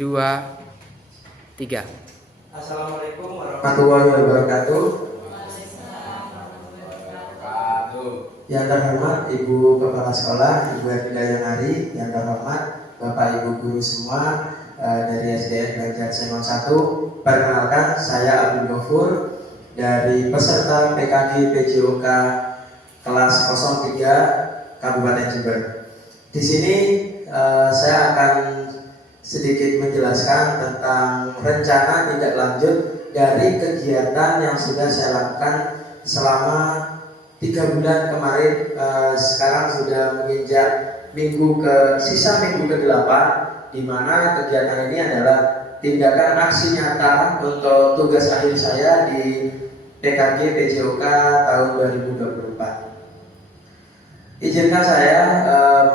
2, 3. Assalamualaikum warahmatullahi wabarakatuh. Yang terhormat Ibu Kepala Sekolah, Ibu Hidayah Hari. Yang terhormat Bapak Ibu Guru semua dari SDN Banjar Sengon 1. Perkenalkan, saya Abdul Ghafur dari peserta PKG PJOK kelas 03 Kabupaten Jember. Di sini saya akan sedikit menjelaskan tentang rencana tindak lanjut dari kegiatan yang sudah saya lakukan selama 3 bulan kemarin. Sekarang sudah menginjak sisa minggu ke-8, di mana kegiatan ini adalah tindakan aksi nyata untuk tugas akhir saya di PKG PJOK tahun 2024. Izinkan saya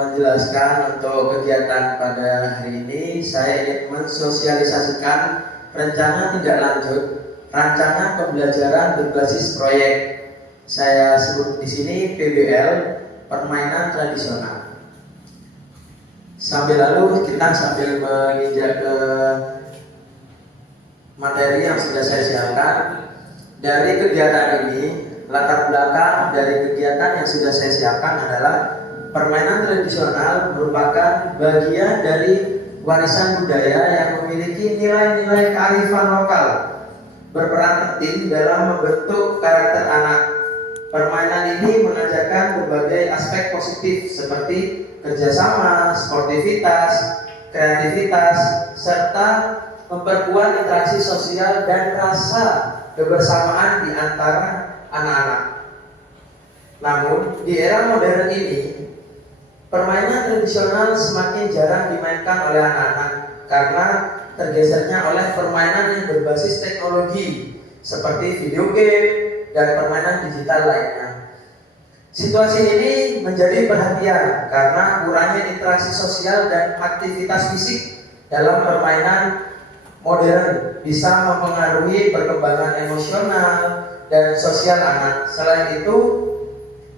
menjelaskan untuk kegiatan pada hari ini. Saya ingin mensosialisasikan rencana tindak lanjut rancangan pembelajaran berbasis proyek. Saya sebut di sini PBL, permainan tradisional. Sambil menginjak ke materi yang sudah saya siapkan. Dari kegiatan ini, latar belakang dari kegiatan yang sudah saya siapkan adalah permainan tradisional merupakan bagian dari warisan budaya yang memiliki nilai-nilai kearifan lokal, berperan penting dalam membentuk karakter anak. Permainan ini mengajarkan berbagai aspek positif seperti kerjasama, sportivitas, kreativitas, serta memperkuat interaksi sosial dan rasa kebersamaan di antara anak-anak. Namun, di era modern ini, permainan tradisional semakin jarang dimainkan oleh anak-anak karena tergesernya oleh permainan yang berbasis teknologi seperti video game dan permainan digital lainnya. Situasi ini menjadi perhatian karena kurangnya interaksi sosial dan aktivitas fisik dalam permainan modern bisa mempengaruhi perkembangan emosional dan sosial anak. Selain itu,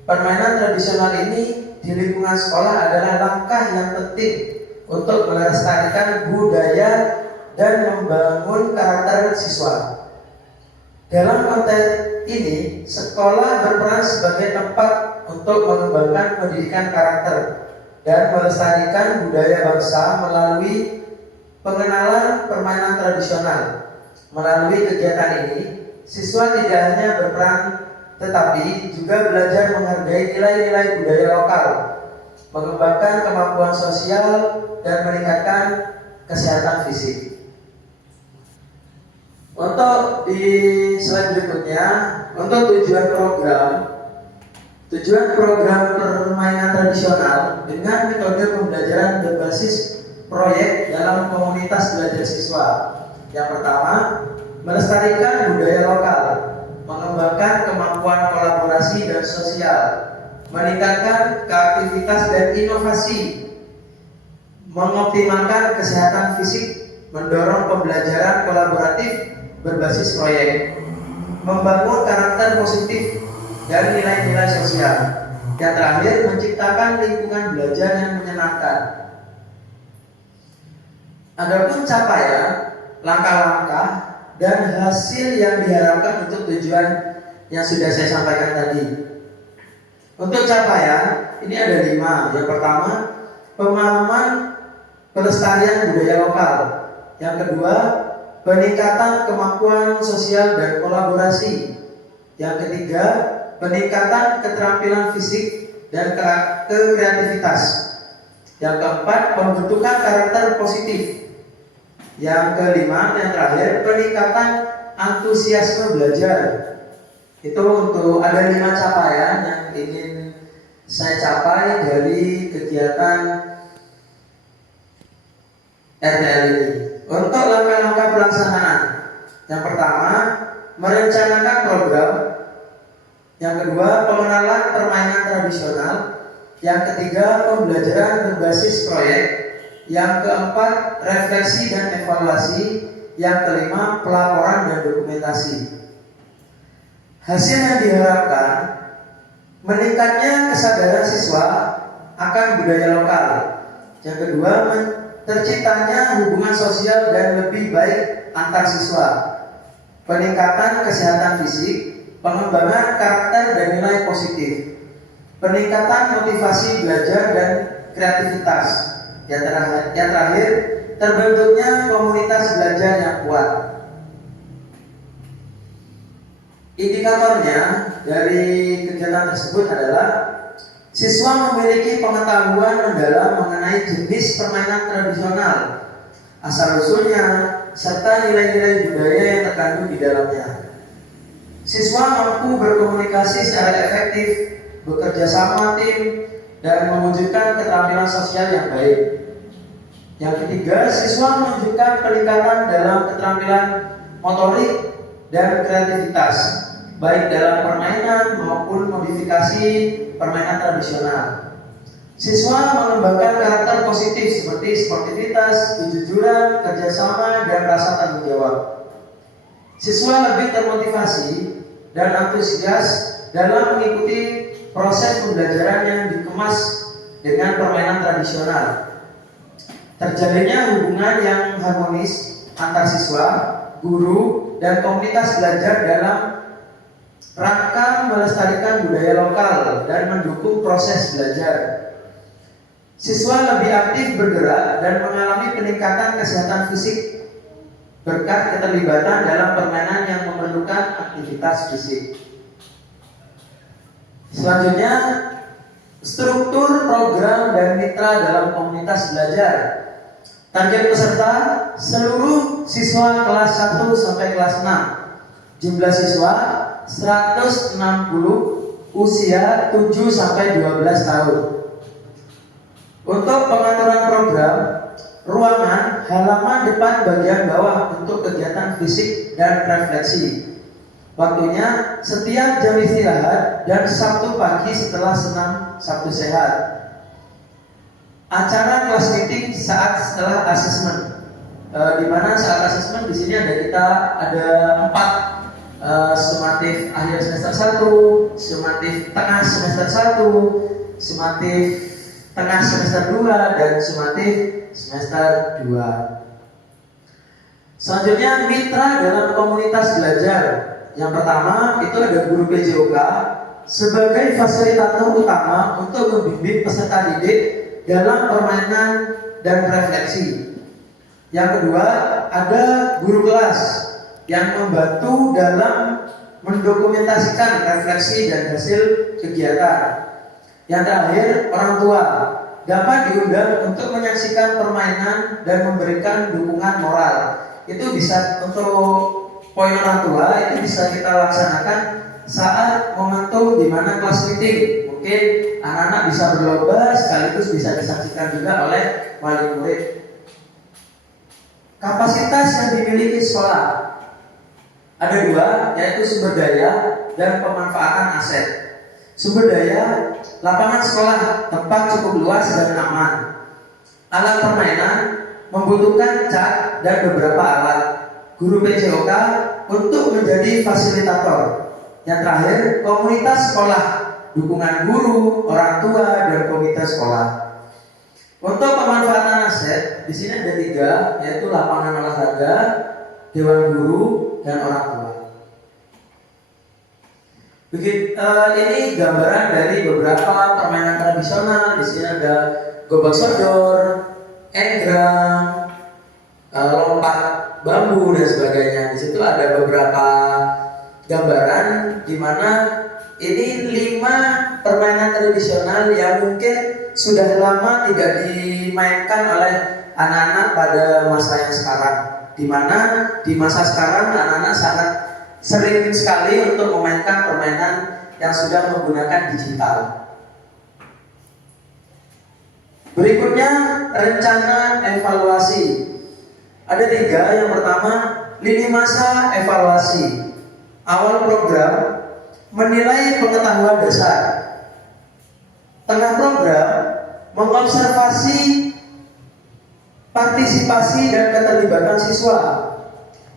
permainan tradisional ini di lingkungan sekolah adalah langkah yang penting untuk melestarikan budaya dan membangun karakter siswa. Dalam konteks ini, sekolah berperan sebagai tempat untuk mengembangkan pendidikan karakter dan melestarikan budaya bangsa melalui pengenalan permainan tradisional. Melalui kegiatan ini, siswa tidak hanya berperan tetapi juga belajar menghargai nilai-nilai budaya lokal, mengembangkan kemampuan sosial, dan meningkatkan kesehatan fisik. Untuk di slide berikutnya, untuk tujuan program permainan tradisional dengan metode pembelajaran berbasis proyek dalam komunitas belajar siswa. Yang pertama, melestarikan budaya lokal, mengembangkan kemampuan kolaborasi dan sosial, meningkatkan kreativitas dan inovasi, mengoptimalkan kesehatan fisik, mendorong pembelajaran kolaboratif berbasis proyek, membangun karakter positif dan nilai-nilai sosial. Yang terakhir, menciptakan lingkungan belajar yang menyenangkan. Adapun capaian, langkah-langkah, dan hasil yang diharapkan untuk tujuan yang sudah saya sampaikan tadi. Untuk capaian, ini ada 5. Yang pertama, pemahaman pelestarian budaya lokal. Yang kedua, peningkatan kemampuan sosial dan kolaborasi. Yang ketiga, peningkatan keterampilan fisik dan kreativitas. Yang keempat, pembentukan karakter positif. Yang kelima, yang terakhir, peningkatan antusiasme belajar. Itu untuk ada 5 capaian yang ingin saya capai dari kegiatan RTL ini. Untuk langkah-langkah pelaksanaan, yang pertama, merencanakan program. Yang kedua, pengenalan permainan tradisional. Yang ketiga, pembelajaran berbasis proyek. Yang keempat, refleksi dan evaluasi. Yang kelima, pelaporan dan dokumentasi. Hasil yang diharapkan, meningkatnya kesadaran siswa akan budaya lokal. Yang kedua, terciptanya hubungan sosial dan lebih baik antar siswa, peningkatan kesehatan fisik, pengembangan karakter dan nilai positif, peningkatan motivasi belajar dan kreativitas. Yang terakhir, terbentuknya komunitas belajar yang kuat. Indikatornya dari kegiatan tersebut adalah siswa memiliki pengetahuan mendalam mengenai jenis permainan tradisional, asal-usulnya, serta nilai-nilai budaya yang terkandung di dalamnya. Siswa mampu berkomunikasi secara efektif, bekerja sama tim, dan mewujudkan keterampilan sosial yang baik. Yang ketiga, siswa menunjukkan peningkatan dalam keterampilan motorik dan kreativitas, baik dalam permainan maupun modifikasi permainan tradisional. Siswa mengembangkan karakter positif seperti sportivitas, kejujuran, kerjasama, dan rasa tanggung jawab. Siswa lebih termotivasi dan antusias dalam mengikuti proses pembelajaran yang dikemas dengan permainan tradisional. Terjalinnya hubungan yang harmonis antar siswa, guru, dan komunitas belajar dalam rangka melestarikan budaya lokal dan mendukung proses belajar. Siswa lebih aktif bergerak dan mengalami peningkatan kesehatan fisik berkat keterlibatan dalam permainan yang memerlukan aktivitas fisik. Selanjutnya, struktur program dan mitra dalam komunitas belajar. Target peserta seluruh siswa kelas 1 sampai kelas 6. Jumlah siswa 160, usia 7 sampai 12 tahun. Untuk pengaturan program, ruangan halaman depan bagian bawah untuk kegiatan fisik dan refleksi. Waktunya setiap jam istirahat dan Sabtu pagi setelah senam Sabtu sehat. Acara kelas meeting saat setelah asesmen, di mana saat asesmen di sini ada 4, sumatif akhir semester 1, sumatif tengah semester 1, sumatif tengah semester 2, dan sumatif semester 2. Selanjutnya, mitra dalam komunitas belajar. Yang pertama itu ada guru PJOK sebagai fasilitator utama untuk membimbing peserta didik dalam permainan dan refleksi. Yang kedua, ada guru kelas yang membantu dalam mendokumentasikan refleksi dan hasil kegiatan. Yang terakhir, orang tua dapat diundang untuk menyaksikan permainan dan memberikan dukungan moral. Itu bisa untuk poin orang tua itu bisa kita laksanakan saat momentum di mana kelas meeting. Mungkin anak-anak bisa berlomba sekaligus bisa disaksikan juga oleh wali murid. Kapasitas yang dimiliki sekolah ada 2, yaitu sumber daya dan pemanfaatan aset. Sumber daya, lapangan sekolah tempat cukup luas dan aman. Alat permainan membutuhkan cat dan beberapa alat. Guru PJOK untuk menjadi fasilitator. Yang terakhir, komunitas sekolah, dukungan guru, orang tua, dan komunitas sekolah. Untuk pemanfaatan aset, di sini ada 3, yaitu lapangan olahraga, dewan guru, dan orang tua. Ini gambaran dari beberapa permainan tradisional. Di sini ada gobak sodor, engram, lompat bambu dan sebagainya. Di situ ada beberapa gambaran di mana ini 5 permainan tradisional yang mungkin sudah lama tidak dimainkan oleh anak-anak pada masa yang sekarang. Di mana di masa sekarang anak-anak sangat sering sekali untuk memainkan permainan yang sudah menggunakan digital. Berikutnya, rencana evaluasi. Ada 3. Yang pertama, lini masa evaluasi. Awal program menilai pengetahuan dasar. Tengah program mengobservasi partisipasi dan keterlibatan siswa.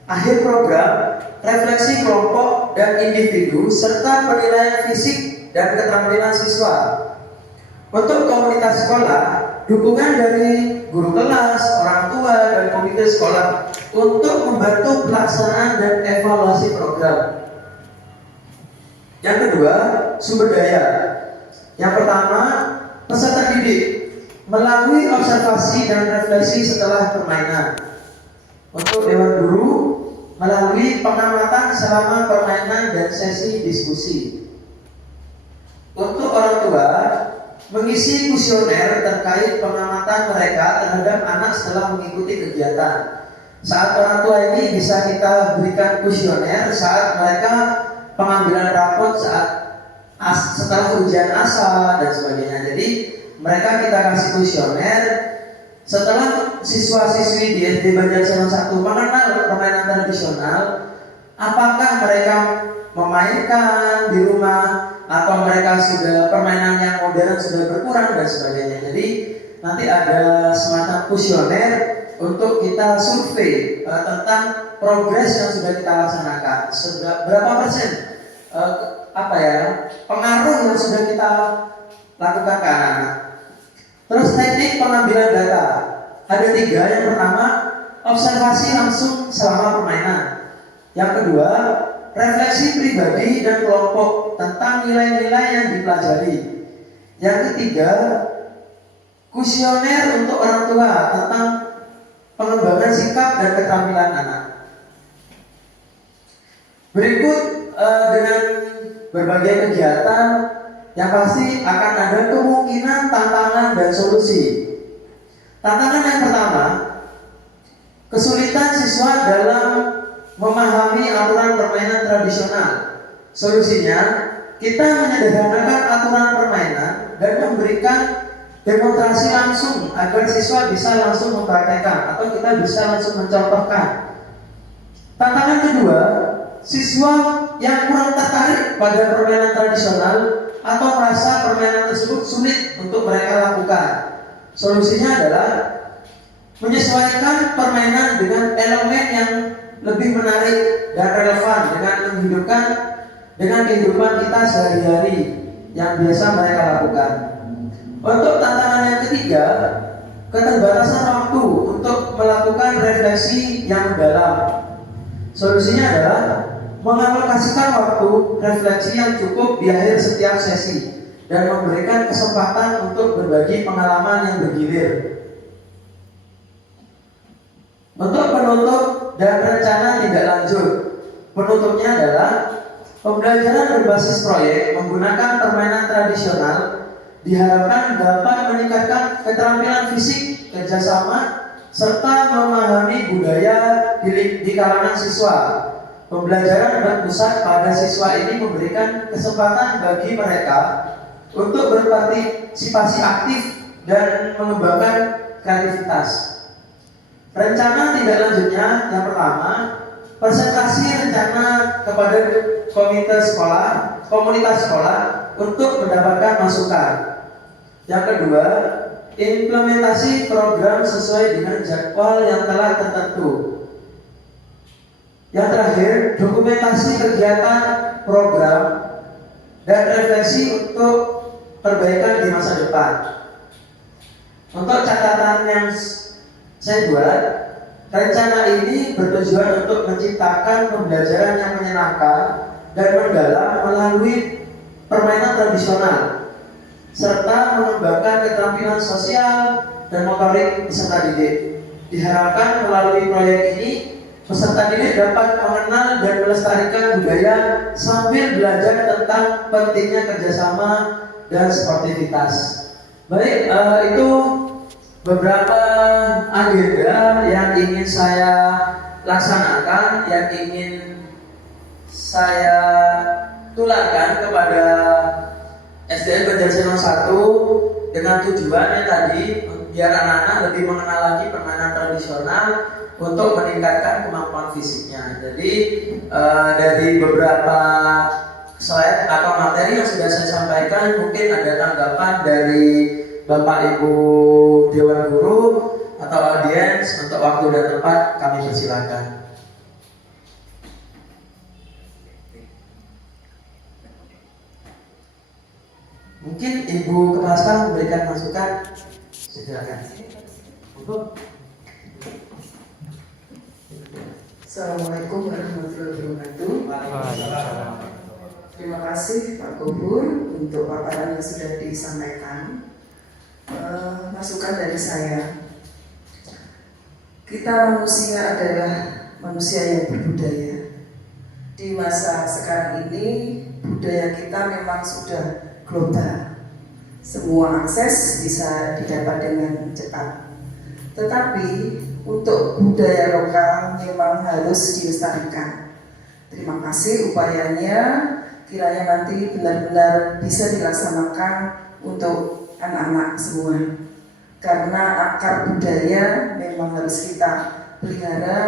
Akhir program refleksi kelompok dan individu serta penilaian fisik dan keterampilan siswa. Untuk komunitas sekolah, dukungan dari guru kelas, orang tua, dan komite sekolah untuk membantu pelaksanaan dan evaluasi program. Yang kedua, sumber daya. Yang pertama, peserta didik melalui observasi dan refleksi setelah permainan. Untuk dewan guru, melalui pengamatan selama permainan dan sesi diskusi. Untuk orang tua, mengisi kuesioner terkait pengamatan mereka terhadap anak setelah mengikuti kegiatan. Saat orang tua ini bisa kita berikan kuesioner saat mereka pengambilan rapot setelah ujian asal dan sebagainya. Jadi mereka kita kasih kuesioner setelah siswa-siswi di SD Banjarmasin 1 mengenal permainan tradisional, apakah mereka memainkan di rumah atau mereka sudah permainan yang modern sudah berkurang dan sebagainya. Jadi nanti ada semacam kuesioner untuk kita survei tentang progres yang sudah kita laksanakan. Berapa persen pengaruh yang sudah kita lakukan ke anak-anak. Terus teknik pengambilan data ada 3. Yang pertama, observasi langsung selama permainan. Yang kedua, refleksi pribadi dan kelompok tentang nilai-nilai yang dipelajari. Yang ketiga, kuesioner untuk orang tua tentang pengembangan sikap dan keterampilan anak. Berikut dengan berbagai kegiatan yang pasti akan ada kemungkinan tantangan dan solusi. Tantangan yang pertama, kesulitan siswa dalam memahami aturan permainan tradisional. Solusinya, kita menyederhanakan aturan permainan dan memberikan demonstrasi langsung agar siswa bisa langsung mempraktekkan atau kita bisa langsung mencontohkan. Tantangan kedua, siswa yang kurang tertarik pada permainan tradisional atau merasa permainan tersebut sulit untuk mereka lakukan. Solusinya adalah menyesuaikan permainan dengan elemen yang lebih menarik dan relevan dengan menghidupkan dengan kehidupan kita sehari-hari yang biasa mereka lakukan. Untuk tantangan yang ketiga, keterbatasan waktu untuk melakukan refleksi yang mendalam. Solusinya adalah mengalokasikan waktu refleksi yang cukup di akhir setiap sesi dan memberikan kesempatan untuk berbagi pengalaman yang bergilir. Untuk penutup dan rencana tindak lanjut, penutupnya adalah pembelajaran berbasis proyek menggunakan permainan tradisional diharapkan dapat meningkatkan keterampilan fisik, kerjasama, serta memahami budaya di kalangan siswa. Pembelajaran berpusat pada siswa ini memberikan kesempatan bagi mereka untuk berpartisipasi aktif dan mengembangkan kreativitas. Rencana tindak lanjutnya yang pertama, presentasi rencana kepada komunitas sekolah untuk mendapatkan masukan. Yang kedua, implementasi program sesuai dengan jadwal yang telah tertentu. Yang terakhir, dokumentasi kegiatan program dan refleksi untuk perbaikan di masa depan. Untuk catatan yang saya buat, rencana ini bertujuan untuk menciptakan pembelajaran yang menyenangkan dan mendalam melalui permainan tradisional, serta mengembangkan keterampilan sosial dan motorik peserta didik. Diharapkan melalui proyek ini, peserta didik dapat mengenal dan melestarikan budaya sambil belajar tentang pentingnya kerjasama dan sportivitas. Baik, itu beberapa agenda yang ingin saya laksanakan, yang ingin saya tularkan kepada SDN Banjarmasin 1 dengan tujuannya tadi biar anak-anak lebih mengenal lagi permainan tradisional untuk meningkatkan kemampuan fisiknya. Jadi dari beberapa slide atau materi yang sudah saya sampaikan, mungkin ada tanggapan dari Bapak Ibu Dewan Guru atau audiens. Untuk waktu dan tempat kami persilakan. Mungkin Ibu Kepala Staf memberikan masukan. Silakan. Untuk Assalamualaikum warahmatullahi wabarakatuh. Waalaikumsalam. Terima kasih Pak Gubur untuk paparan yang sudah disampaikan. Masukan dari saya, kita manusia adalah manusia yang berbudaya. Di masa sekarang ini budaya kita memang sudah global. Semua akses bisa didapat dengan cepat. Tetapi untuk budaya lokal memang harus dilestarikan. Terima kasih upayanya, kiranya nanti benar-benar bisa dilaksanakan untuk anak-anak semua. Karena akar budaya memang harus kita pelihara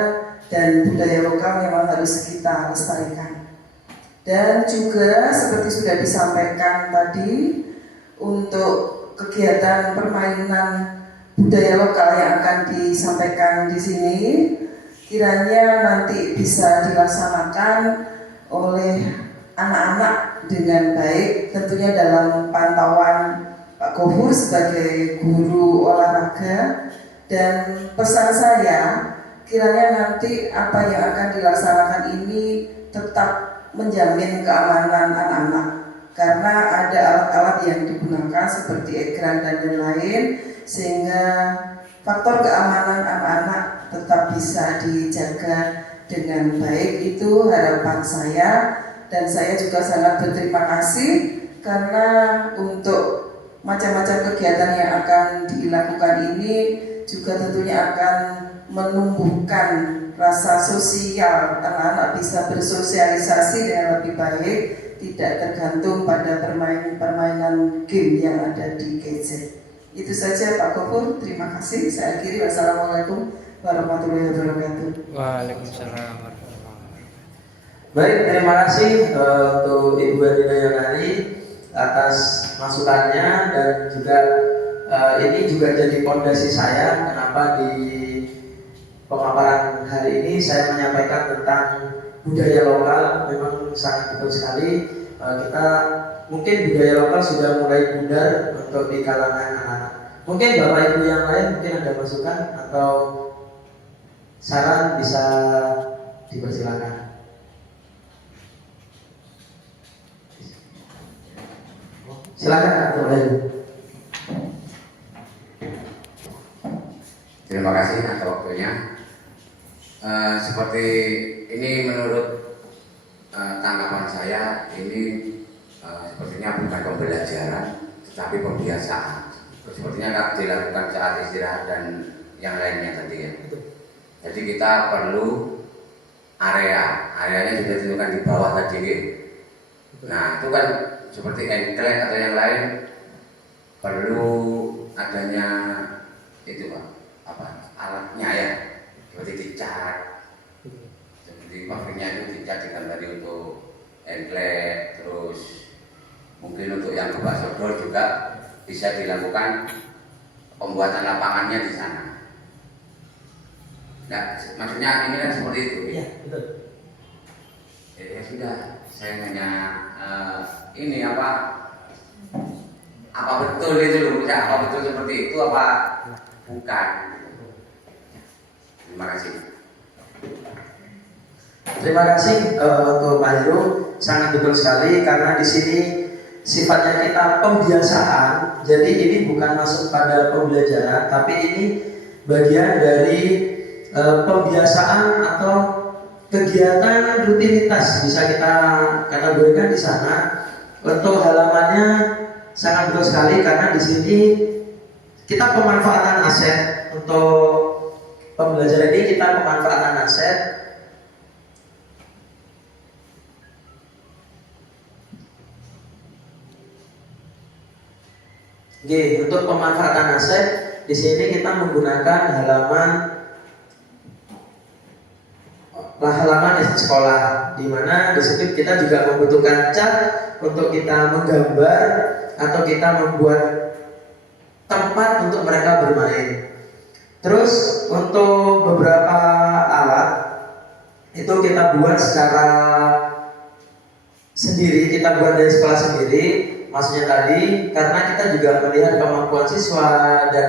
dan budaya lokal memang harus kita lestarikan. Dan juga seperti sudah disampaikan tadi, untuk kegiatan permainan budaya lokal yang akan disampaikan di sini, kiranya nanti bisa dilaksanakan oleh anak-anak dengan baik, tentunya dalam pantauan Pak Gofur sebagai guru olahraga. Dan pesan saya, kiranya nanti apa yang akan dilaksanakan ini tetap menjamin keamanan anak-anak, karena ada alat-alat yang digunakan seperti ekran dan lain-lain, sehingga faktor keamanan anak-anak tetap bisa dijaga dengan baik. Itu harapan saya, dan saya juga sangat berterima kasih karena untuk macam-macam kegiatan yang akan dilakukan ini juga tentunya akan menumbuhkan rasa sosial, anak-anak bisa bersosialisasi dengan lebih baik, tidak tergantung pada permainan game yang ada di gadget. Itu saja Pak Gofur, terima kasih. Saya akhiri, wassalamualaikum warahmatullahi wabarakatuh. Waalaikumsalam warahmatullahi wabarakatuh. baik, terima kasih untuk Ibu Adina Yonari atas masukannya, dan juga ini juga jadi fondasi saya kenapa di pemaparan hari ini saya menyampaikan tentang budaya lokal. Memang sangat betul sekali, kita mungkin budaya lokal sudah mulai pudar untuk di kalangan anak-anak. Mungkin Bapak Ibu yang lain mungkin ada masukan atau saran, bisa dipersilakan. Silakan Bapak Ibu. Terima kasih atas waktunya. Seperti ini menurut tanggapan saya, ini sepertinya bukan pembelajaran tetapi pembiasaan. Sepertinya dilakukan saat istirahat dan yang lainnya tadi ya. Jadi kita perlu areanya sudah ditentukan di bawah tadi ya. Nah itu kan seperti engklek atau yang lain, perlu adanya itu Pak, alatnya ya, seperti dicat, seperti pabriknya itu dicat dengan tadi untuk engklek. Terus mungkin untuk yang Bapak Sodor juga bisa dilakukan pembuatan lapangannya di sana. Nah, maksudnya ini kan seperti itu. Iya, betul. Ya sudah, saya hanya ini apa betul itu loh, apa betul seperti itu apa bukan. Terima kasih. Terima kasih untuk Pak Heru, sangat betul sekali, karena di sini sifatnya kita pembiasaan. Jadi ini bukan masuk pada pembelajaran, tapi ini bagian dari pembiasaan atau kegiatan rutinitas, bisa kita kategorikan di sana. Untuk halamannya sangat betul sekali, karena di sini kita pemanfaatan aset. Untuk pembelajaran ini kita pemanfaatan aset. Oke, untuk pemanfaatan aset di sini kita menggunakan halaman sekolah, di mana di situ kita juga membutuhkan cat untuk kita menggambar atau kita membuat tempat untuk mereka bermain. Terus untuk beberapa alat itu kita buat secara sendiri, kita buat dari sekolah sendiri. maksudnya tadi karena kita juga melihat kemampuan siswa dan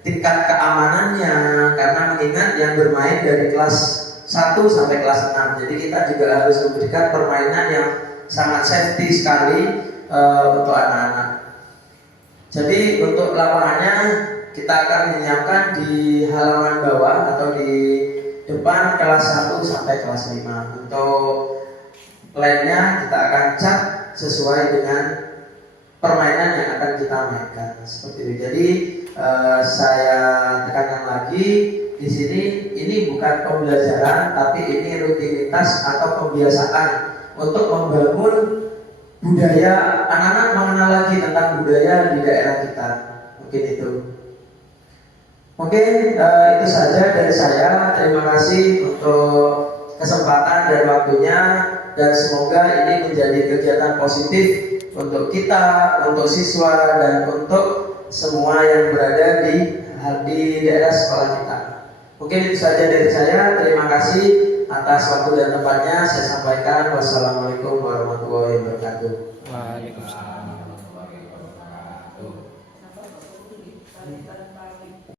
tingkat keamanannya, karena mengingat yang bermain dari kelas 1 sampai kelas 6. Jadi kita juga harus memberikan permainan yang sangat safety sekali untuk anak-anak. Jadi untuk lapangannya kita akan menyiapkan di halaman bawah atau di depan kelas 1 sampai kelas 5. Untuk lainnya kita akan cat sesuai dengan permainan yang akan kita mainkan seperti itu. Jadi saya tekankan lagi di sini, ini bukan pembelajaran, tapi ini rutinitas atau kebiasaan untuk membangun budaya, anak-anak mengenal lagi tentang budaya di daerah kita. Mungkin itu. Mungkin itu saja dari saya. Terima kasih untuk kesempatan dan waktunya, dan semoga ini menjadi kegiatan positif untuk kita, untuk siswa, dan untuk semua yang berada di daerah sekolah kita. Mungkin itu saja dari saya. Terima kasih atas waktu dan tempatnya. Saya sampaikan wassalamualaikum warahmatullahi wabarakatuh. Waalaikumsalam.